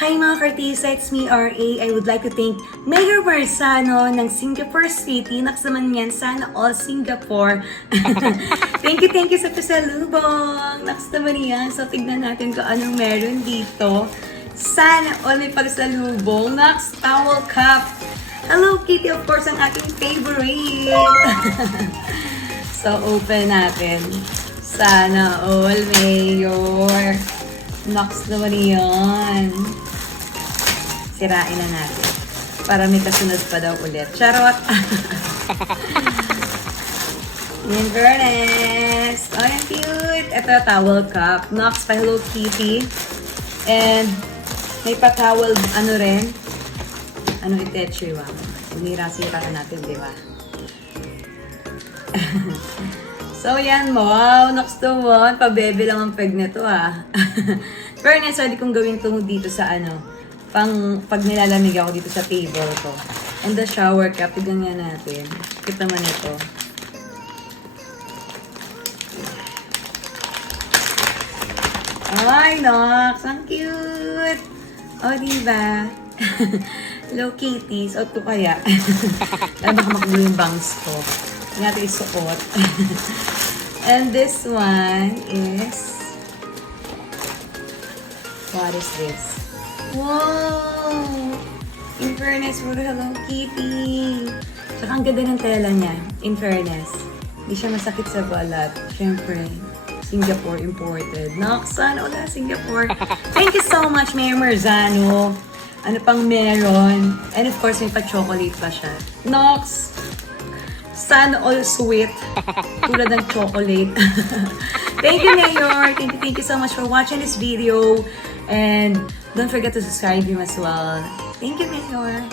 Hi mga Kartisa, it's me RA. I would like to thank Mayor Marzano ng Singapore City. Naksaman yan, sana all Singapore. Thank you sa pasalubong. Naksaman yan. So tignan natin kung anong meron dito. Sana all may pasalubong. Next, towel cup. Hello Kitty, of course, ang ating favorite. So open natin. Sana all Mayor. Next naman yan. Sirain na natin. Para may kasunod pa daw ulit. Charot! In fairness! Oh, yung cute! Ito, towel cup. Nox pa Hello Kitty. And may pa-towel, ano rin? Ano itechi, wow. Sinira-sira na natin, di ba? So, yan mo. Wow, next to one. Pabebe lang ang peg nito, ah. Fairness, pwede kong gawin ito dito sa ano, pag nilalamig ako dito sa table ko. And the shower cap, tignan nga natin. Cute naman ito. Ay, Nox! Ang cute! O, diba? Hello, kitties. O, ito kaya. Baka makulo yung bangs ko. Hindi natin isuot. And this one is... What is this? Wow! In fairness, for Hello Kitty. Tsaka ang ganda ng tela niya. In fairness. Hindi siya masakit sa balat. Siyempre, Singapore imported. Nox, sana wala Singapore. Thank you so much, Mayor Marzano. Ano pang meron? And of course, may pa-chocolate pa siya. Nox! Sana all sweet. Tulad ng chocolate. Thank you, Mayor. Thank you so much for watching this video. And don't forget to subscribe him as well. Thank you, Mayor.